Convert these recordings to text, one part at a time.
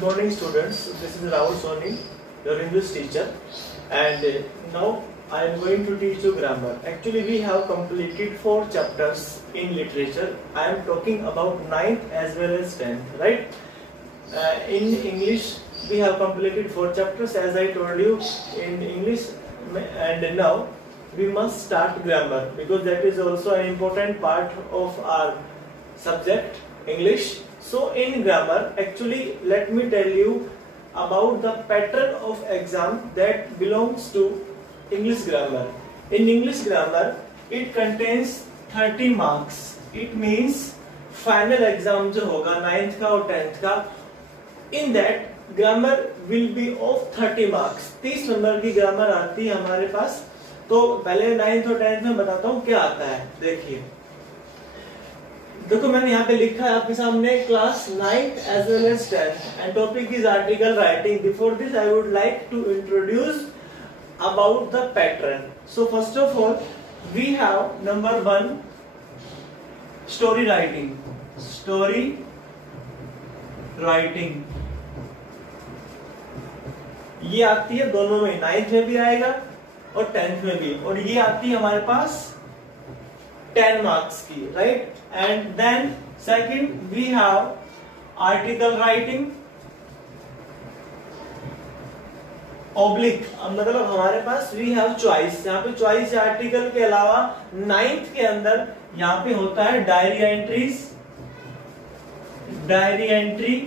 Good morning, students. This is Rahul Soni, your English teacher, and now I am going to teach you grammar. Actually, we have completed 4 chapters in literature. I am talking about 9th as well as 10th, right? In English, we have completed 4 chapters, as I told you in English, and now we must start grammar because that is also an important part of our subject, English. So in grammar, actually, let me tell you about the pattern of exam that belongs to English grammar. In English grammar, it contains 30 marks. It means final exam जो होगा 9th का और 10th का, in that grammar will be of 30 marks. 30 number की grammar आती है हमारे पास. तो पहले 9th और 10th में बताता हूँ क्या आता है. देखिए, देखो मैंने यहाँ पे लिखा है आपके सामने class 9th as well as 10th and topic is article writing. Before this I would like to introduce about the pattern. So first of all we have number 1 story writing. Story writing ये आती है दोनों में, 9th में भी आएगा और 10th में भी, और ये आती है हमारे पास 10 marks की, right? And then second we have article writing oblique. अब मतलब हमारे पास we have choice. यहाँ पे choice आर्टिकल के अलावा 9th के अंदर यहाँ पे होता है डायरी एंट्रीज, डायरी एंट्री.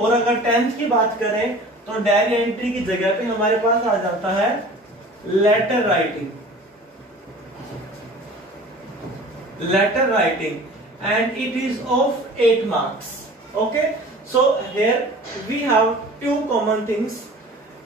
और अगर 10th की बात करें तो डायरी एंट्री की जगह पे हमारे पास आ जाता है letter writing, letter writing, and it is of 8 marks. Okay, so here we have 2 common things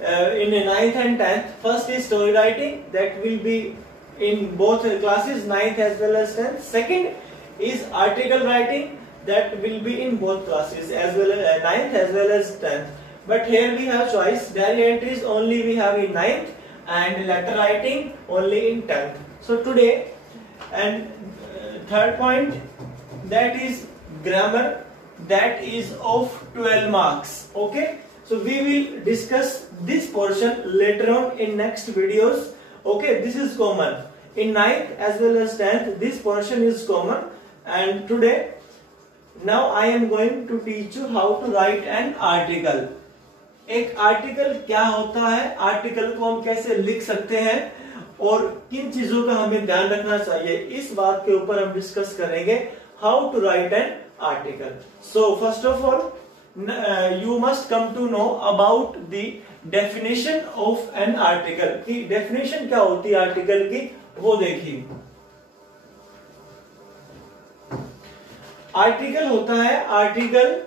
in 9th and 10th. First is story writing, that will be in both classes, 9th as well as 10th. Second is article writing, that will be in both classes as well as 9th as well as 10th. But here we have choice. Diary entries only we have in 9th and letter writing only in 10th. So today, and third point, that is grammar, that is of 12 marks. Okay, so we will discuss this portion later on in next videos. Okay, this is common in 9th as well as 10th. This portion is common, and today now I am going to teach you how to write an article. एक article क्या होता है, article को हम कैसे लिख सकते हैं और किन चीजों का हमें ध्यान रखना चाहिए, इस बात के ऊपर हम डिस्कस करेंगे. How to write an article. So first of all you must come to know about the definition of an article. की डेफिनेशन क्या होती है आर्टिकल की, वो देखिए. आर्टिकल होता है, article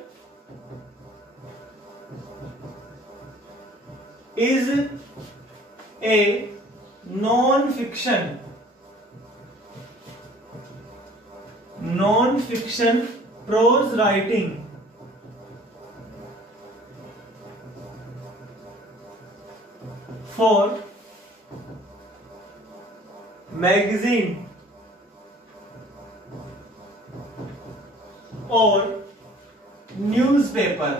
is a non-fiction prose writing for magazine or newspaper.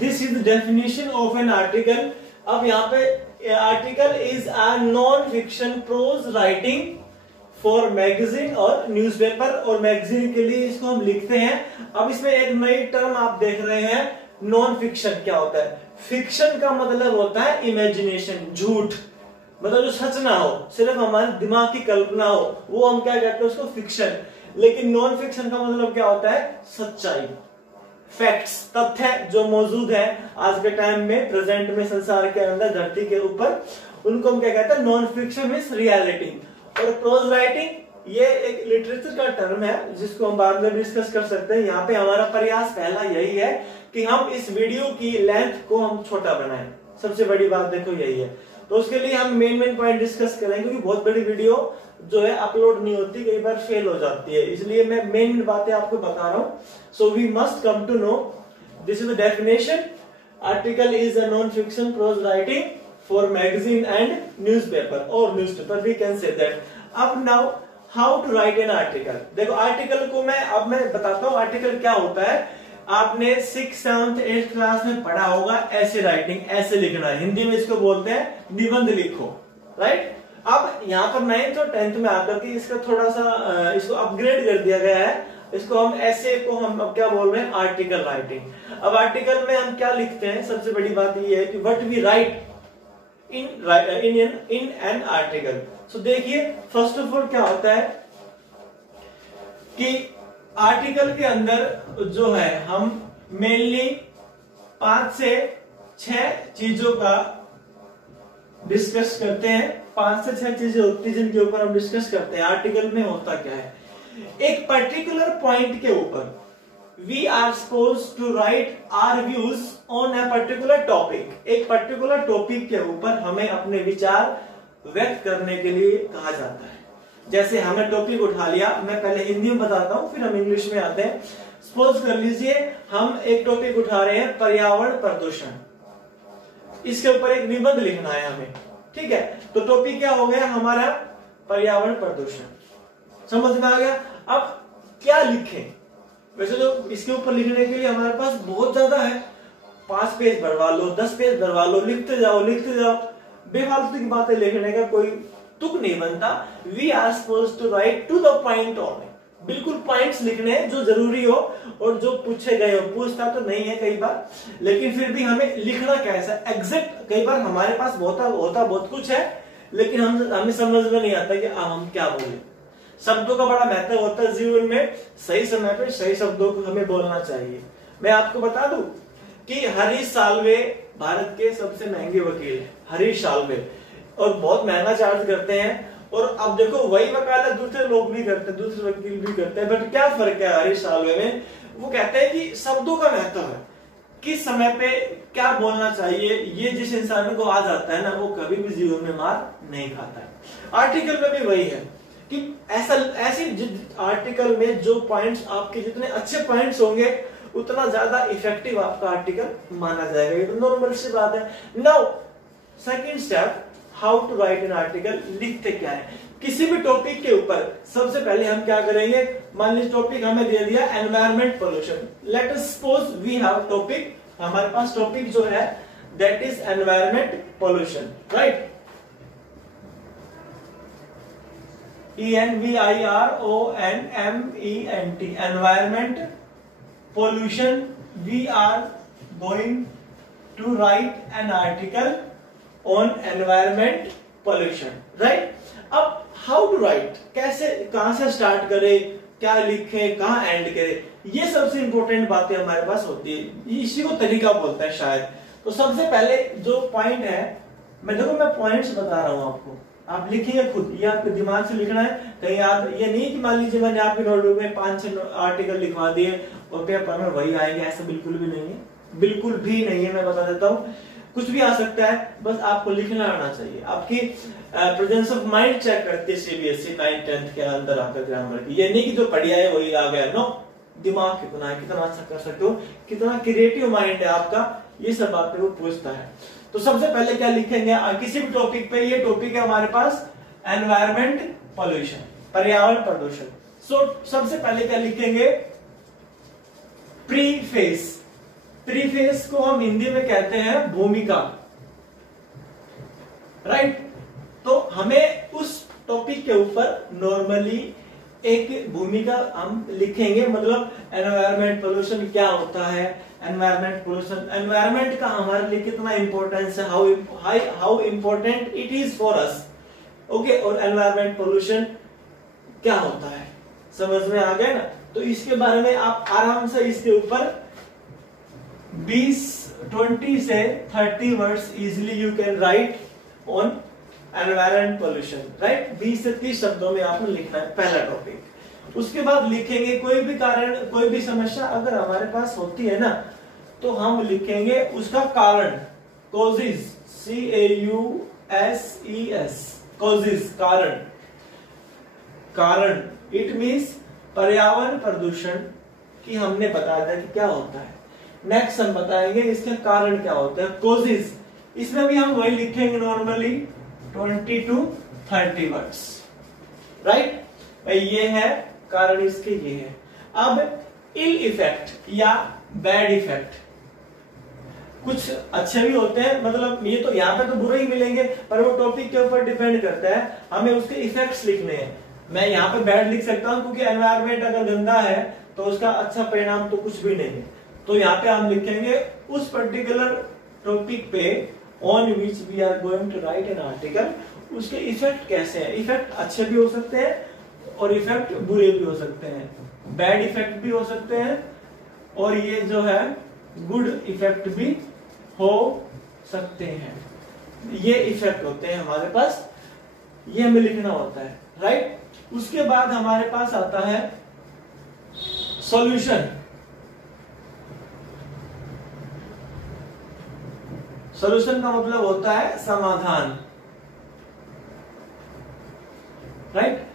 This is the definition of an article. अब यहाँ पे article is a non-fiction prose writing for magazine और newspaper, और magazine के लिए इसको हम लिखते हैं. अब इसमें एक नई टर्म आप देख रहे हैं, non-fiction. क्या होता है? फिक्शन का मतलब होता है इमेजिनेशन, झूठ, मतलब जो सच ना हो, सिर्फ हमारे दिमाग की कल्पना हो, वो हम क्या कहते हैं, उसको फिक्शन. लेकिन नॉन फिक्शन का मतलब क्या होता है, सच्चाई, फैक्ट्स, तथ्य जो मौजूद है आज के टाइम में, प्रेजेंट में, संसार के अंदर, धरती के ऊपर, उनको हम क्या कहते हैं, नॉन फिक्शन मींस रियलिटी. और प्रोज राइटिंग ये एक लिटरेचर का टर्म है जिसको हम बाद में डिस्कस कर सकते हैं. यहाँ पे हमारा प्रयास पहला यही है कि हम इस वीडियो की लेंथ को हम छोटा बनाएं. सबसे बड़ी बात देखो यही है. तो उसके लिए हम मेन पॉइंट डिस्कस करेंगे, क्योंकि बहुत बड़ी वीडियो जो है अपलोड नहीं होती, कई बार फेल हो जाती है, इसलिए मैं मेन बातें आपको बता रहा हूं. So we must come to know, this is the definition. Article is a non fiction prose writing for magazine and newspaper or newspaper, we can say that. Up now how to write an article. देखो article को मैं बताता हूँ article क्या होता है। आपने 6th 7th 8th class में पढ़ा होगा ऐसे राइटिंग, ऐसे लिखना है। हिंदी में इसको बोलते हैं निबंध लिखो, राइट। अब यहाँ पर 9th और 10th में आकर के इसका थोड़ा सा इसको अपग्रेड कर दिया गया है। इसको हम ऐसे को हम अब क्या बोल रहे हैं, आर्टिकल राइटिंग। अब आर्टिकल में हम क्या लिखते हैं, सबसे बड़ी बात ये है कि what we write in an article. So देखिए फर्स्ट ऑफ ऑल क्या होता है कि आर्टिकल के अंदर जो है हम मेनली 5 से 6 चीजों का डिस्कस करते हैं। 5 से 6 चीजें होती है जिनके ऊपर हम डिस्कस करते हैं। आर्टिकल में होता क्या है, एक पर्टिकुलर पॉइंट के ऊपर we are suppose to write our views on a particular topic. एक पर्टिकुलर टॉपिक के ऊपर हमें अपने विचार व्यक्त करने के लिए कहा जाता है। जैसे हमने टॉपिक उठा लिया, मैं पहले हिंदी में बताता हूं फिर हम इंग्लिश में आते हैं। सपोज कर लीजिए हम एक टॉपिक उठा रहे हैं पर्यावरण प्रदूषण, इसके ऊपर एक निबंध लिखना है हमें, ठीक है। तो टॉपिक क्या हो गया हमारा, पर्यावरण प्रदूषण। समझ में आ गया। अब क्या लिखें, वैसे तो इसके ऊपर लिखने के लिए हमारे पास बहुत ज्यादा है, 5 पेज भरवा लो, 10 पेज भरवा लो, लिखते जाओ लिखते जाओ। बेफालतू की बातें लिखने का कोई तुक नहीं बनता। We are suppose to write to the point on, बिल्कुल पॉइंट्स लिखने हैं जो जरूरी हो और जो पूछे गए हो। पूछता तो नहीं है कई बार, लेकिन फिर भी हमें लिखना कैसा एग्जैक्ट। कई बार हमारे पास होता बहुत कुछ है, लेकिन हमें समझ में नहीं आता कि हम क्या बोले। शब्दों का बड़ा महत्व होता है जीवन में, सही समय पे सही शब्दों को हमें बोलना चाहिए। मैं आपको बता दूं कि हरीश साल्वे भारत के सबसे महंगे वकील है, हरीश साल्वे, और बहुत महंगा चार्ज करते हैं। और अब देखो वही वकालत दूसरे लोग भी करते हैं, दूसरे वकील भी करते हैं, बट क्या फर्क है हरीश साल्वे में। वो कहते हैं कि शब्दों का महत्व है, किस समय पे क्या बोलना चाहिए। ये जिस इंसान को आ जाता है ना, वो कभी भी जीवन में मार नहीं खाता है। आर्टिकल में भी वही है कि ऐसी आर्टिकल में जो पॉइंट्स, आपके जितने अच्छे पॉइंट्स होंगे उतना ज्यादा इफेक्टिव आपका आर्टिकल माना जाएगा। ये तो नॉर्मल सी बात है। Now second step, how to write an article. लिखते क्या है, किसी भी टॉपिक के ऊपर सबसे पहले हम क्या करेंगे, मान लीजिए टॉपिक हमें दे दिया environment pollution. Let us suppose we have topic, हमारे पास टॉपिक जो है that is environment pollution, right. ENVIRONMENT, environment pollution. We are going to write an article on environment pollution, right? अब how to write, कैसे, कहां से start करें, क्या लिखें, कहां एंड करें, ये सबसे इंपॉर्टेंट बातें हमारे पास होती है। इसी को तरीका बोलते हैं शायद। तो सबसे पहले जो पॉइंट है, मैं पॉइंट्स बता रहा हूं आपको, आप लिखिए खुद, ये आपके दिमाग से लिखना है। कहीं आप ये नहीं कि मान लीजिए मैंने आपके नोटबुक में 5-6 आर्टिकल लिखवा दिए और पेपर में वही आएंगे, ऐसा बिल्कुल भी नहीं है, बिल्कुल भी नहीं है। मैं बता देता हूँ, कुछ भी आ सकता है, बस आपको लिखना आना चाहिए। आपकी प्रेजेंस ऑफ माइंड चेक करती है सीबीएसई 9th 10th के अंदर आकर ग्रामर की। ये नहीं कि जो बढ़िया है वही आ गया, नो। दिमाग कितना है, कितना अच्छा कर सकते हो, कितना क्रिएटिव माइंड है आपका, ये सब बातें वो पूछता है। तो सबसे पहले क्या लिखेंगे किसी भी टॉपिक पे, ये टॉपिक है हमारे पास एनवायरमेंट पोल्यूशन, पर्यावरण प्रदूषण। सो सबसे पहले क्या लिखेंगे, प्रीफेस। प्रीफेस को हम हिंदी में कहते हैं भूमिका, राइट। तो हमें उस टॉपिक के ऊपर नॉर्मली एक भूमिका हम लिखेंगे, मतलब एनवायरमेंट पोल्यूशन क्या होता है, एनवायरमेंट पोल्यूशन, एनवायरमेंट का हमारे लिए कितना इंपॉर्टेंस है, how important it is for us, okay. और एनवायरमेंट पोल्यूशन क्या होता है, समझ में आ गया ना। तो इसके बारे में आप आराम से इसके ऊपर 20 से 30 words easily you can write on environment pollution, right. 20 से 30 शब्दों में आपको लिखना है पहला टॉपिक। उसके बाद लिखेंगे कोई भी कारण, कोई भी समस्या अगर हमारे पास होती है ना, तो हम लिखेंगे उसका कारण, कॉजेज, CAUSES, कॉजेज, कारण। कारण इट मीन्स पर्यावरण प्रदूषण की हमने बताया था कि क्या होता है। नेक्स्ट हम बताएंगे इसके कारण क्या होता है, कॉजेज। इसमें भी हम वही लिखेंगे नॉर्मली 20 to 30 वर्ड्स, राइट। भाई ये है कारण इसके, ये है। अब इल इफेक्ट या बैड इफेक्ट, कुछ अच्छे भी होते हैं, मतलब ये तो यहाँ पे तो बुरे ही मिलेंगे, पर वो टॉपिक के ऊपर डिपेंड करता है, हमें उसके इफेक्ट्स लिखने हैं। मैं यहाँ पे बैड लिख सकता हूँ क्योंकि एनवायरमेंट अगर गंदा है तो उसका अच्छा परिणाम तो कुछ भी नहीं है। तो यहाँ पे हम लिखेंगे उस पर्टिकुलर टॉपिक पे on which we are going to write an article, उसके इफेक्ट कैसे हैं। इफेक्ट अच्छे भी हो सकते हैं और इफेक्ट बुरे भी हो सकते हैं, बैड इफेक्ट भी हो सकते हैं और ये जो है गुड इफेक्ट भी हो सकते हैं। ये इफेक्ट होते हैं हमारे पास, ये हमें लिखना होता है, राइट। उसके बाद हमारे पास आता है सॉल्यूशन। सॉल्यूशन का मतलब होता है समाधान, राइट।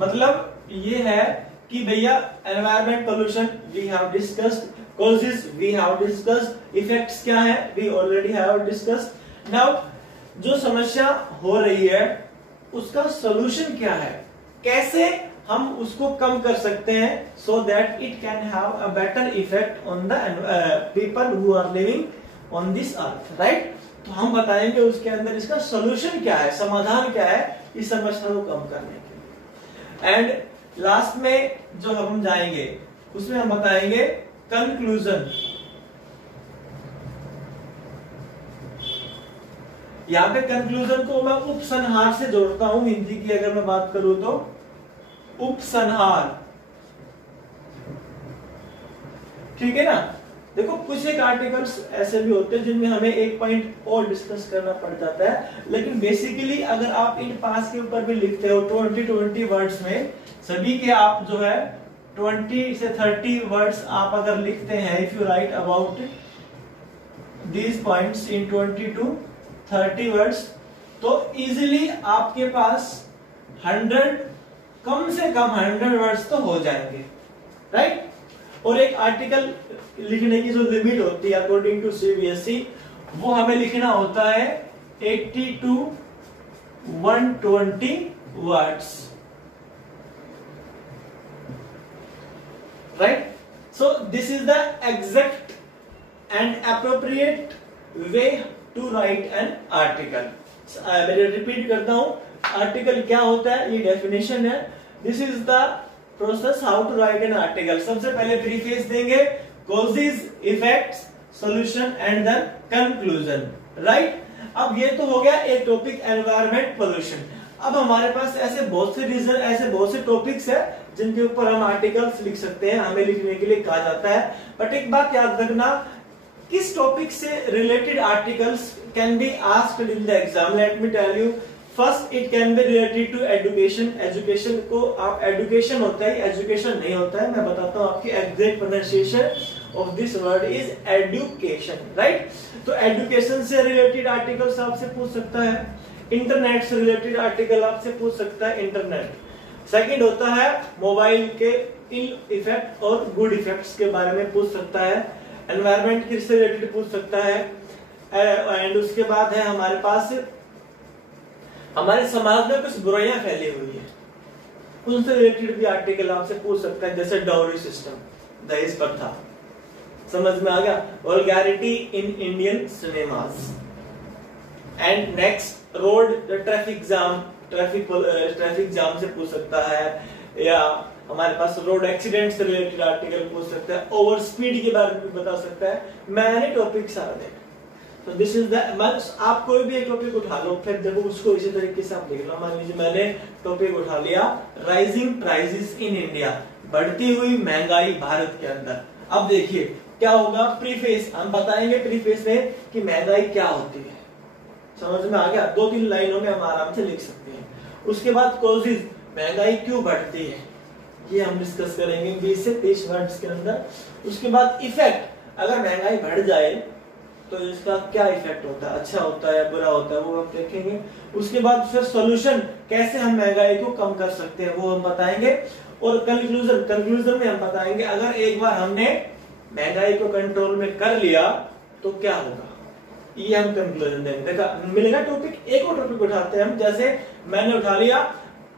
मतलब ये है कि भैया environment pollution we have discussed, causes we have discussed, effects क्या है we already have discussed. Now जो समस्या हो रही है उसका सॉल्यूशन क्या है, कैसे हम उसको कम कर सकते हैं so that it can have a better effect on the people who are living on this earth, right. तो हम बताएंगे उसके अंदर इसका सॉल्यूशन क्या है, समाधान क्या है इस समस्या को कम करने के लिए। एंड लास्ट में जो हम जाएंगे उसमें हम बताएंगे कंक्लूजन। यहाँ पे कंक्लूजन को मैं उपसंहार से जोड़ता हूं, हिंदी की अगर मैं बात करूं तो उपसंहार, ठीक है ना। देखो कुछ एक आर्टिकल्स ऐसे भी होते हैं जिनमें हमें एक पॉइंट और डिस्कस करना पड़ जाता है, लेकिन बेसिकली अगर आप इन पास के ऊपर भी लिखते हो 20 वर्ड्स में, सभी के आप जो है 20 से 30 वर्ड्स आप अगर लिखते हैं, if you right about these points in 20 to 30 words, तो इजीली आपके पास 100, कम से कम 100 वर्ड्स तो हो जाएंगे, राइट। और एक आर्टिकल लिखने की जो लिमिट होती है अकॉर्डिंग टू सीबीएसई, वो हमें लिखना होता है 80 to 120 words, right. So this is the exact and appropriate way to write an article. मैं रिपीट करता हूं, आर्टिकल क्या होता है, ये डेफिनेशन है। This is the process how to write an article. सबसे पहले प्रीफेस देंगे, causes, effects, solution and then conclusion, right. अब ये तो हो गया एक टॉपिक एनवायरमेंट पोल्यूशन। अब हमारे पास ऐसे बहुत से रीजन, ऐसे बहुत से टॉपिक्स है जिनके ऊपर हम आर्टिकल्स लिख सकते हैं, हमें लिखने के लिए कहा जाता है। बट एक बात याद रखना, किस टॉपिक से related articles can be asked in the exam. Let me tell you, first it can be related to education. Education को आप एजुकेशन होता है, एजुकेशन नहीं होता है, मैं बताता हूँ आपकी exact pronunciation of this word is education, right. तो एजुकेशन से रिलेटेड आर्टिकल्स आपसे पूछ सकता है, इंटरनेट से रिलेटेड आर्टिकल आपसे पूछ सकता है, इंटरनेट। सेकंड होता है मोबाइल के इल इफेक्ट और गुड इफेक्ट्स के बारे में पूछ सकता है, एनवायरमेंट के से रिलेटेड पूछ सकता है। एंड उसके बाद है हमारे पास हमारे समाज में कुछ बुराइयां फैली हुई है, उनसे रिलेटेड भी आर्टिकल आपसे पूछ सकता है, जैसे डाउरी सिस्टम, दहेज प्रथा, समझ में आ गया। Vulgarity in Indian cinemas. And next road traffic jam, traffic jam से पूछ सकता है, या हमारे पास रोड एक्सीडेंट से रिलेटेड आर्टिकल पूछ सकता है, ओवर स्पीड के बारे में बता सकता है, मैंने टॉपिक सारा देखा। तो दिस इज द, आप कोई भी एक टॉपिक उठा लो, फिर देखो उसको इसी तरीके से आप देख लो। मान लीजिए मैंने टॉपिक उठा लिया राइजिंग प्राइसेस इन इंडिया, बढ़ती हुई महंगाई भारत के अंदर। अब देखिए क्या होगा, प्रीफेस हम बताएंगे प्रीफेस में कि महंगाई क्या होती है, समझ में आ गया। 2-3 लाइनों में हम आराम से लिख सकते हैं। उसके बाद कॉजेज, महंगाई क्यों बढ़ती है, ये हम डिस्कस करेंगे 20 से 30 वर्ड्स के अंदर। उसके बाद इफेक्ट, अगर महंगाई बढ़ जाए तो इसका क्या इफेक्ट होता है, अच्छा होता है बुरा होता है, वो हम देखेंगे। उसके बाद फिर सॉल्यूशन, कैसे हम महंगाई को कम कर सकते हैं, वो हम बताएंगे। और कंक्लूजन में हम बताएंगे अगर एक बार हमने महंगाई को कंट्रोल में कर लिया तो क्या होगा, ये हम कंक्लूजन देंगे। देखा मिलेगा टॉपिक, एक और टॉपिक उठाते हैं हम, जैसे मैंने उठा लिया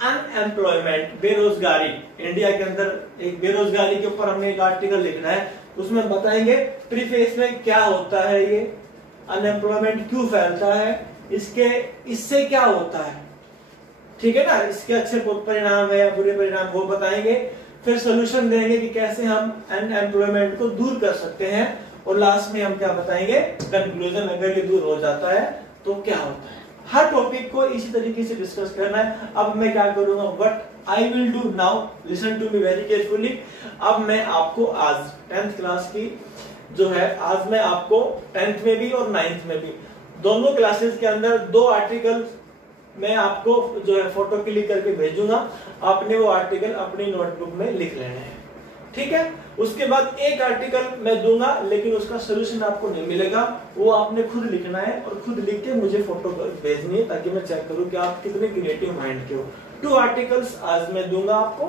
अनएम्प्लॉयमेंट, बेरोजगारी। इंडिया के अंदर एक बेरोजगारी के ऊपर हमने एक आर्टिकल लिखना है, उसमें बताएंगे प्रीफेस में क्या होता है, ये अनएम्प्लॉयमेंट क्यों फैलता है, इससे क्या होता है, ठीक है ना, इसके अच्छे परिणाम है या बुरे परिणाम वो बताएंगे। फिर सोल्यूशन देंगे कि कैसे हम अनएम्प्लॉयमेंट को दूर कर सकते हैं, और लास्ट में हम क्या बताएंगे, कंक्लूजन, अगर ये दूर हो जाता है तो क्या होता है। हर टॉपिक को इसी तरीके से डिस्कस करना है। अब मैं क्या करूंगा, what I will do now, listen to me very carefully. अब मैं आपको आज 10th क्लास की जो है, आज मैं आपको 10th में भी और 9th में भी दोनों क्लासेस के अंदर 2 आर्टिकल मैं आपको जो है फोटो क्लिक करके भेजूंगा। आपने वो आर्टिकल अपनी नोटबुक में लिख लेने हैं, ठीक है। उसके बाद एक आर्टिकल मैं दूंगा, लेकिन उसका सोल्यूशन आपको नहीं मिलेगा, वो आपने खुद लिखना है और खुद लिख के मुझे फोटो भेजनी है, ताकि मैं चेक करूं कि आप कितने क्रिएटिव माइंड के हो। 2 आर्टिकल्स आज मैं दूंगा आपको,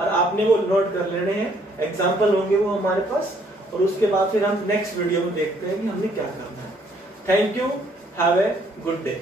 और आपने वो नोट कर लेने हैं, एग्जाम्पल होंगे वो हमारे पास, और उसके बाद फिर हम नेक्स्ट वीडियो में देखते हैं कि हमने क्या करना है। Thank you, have a good day.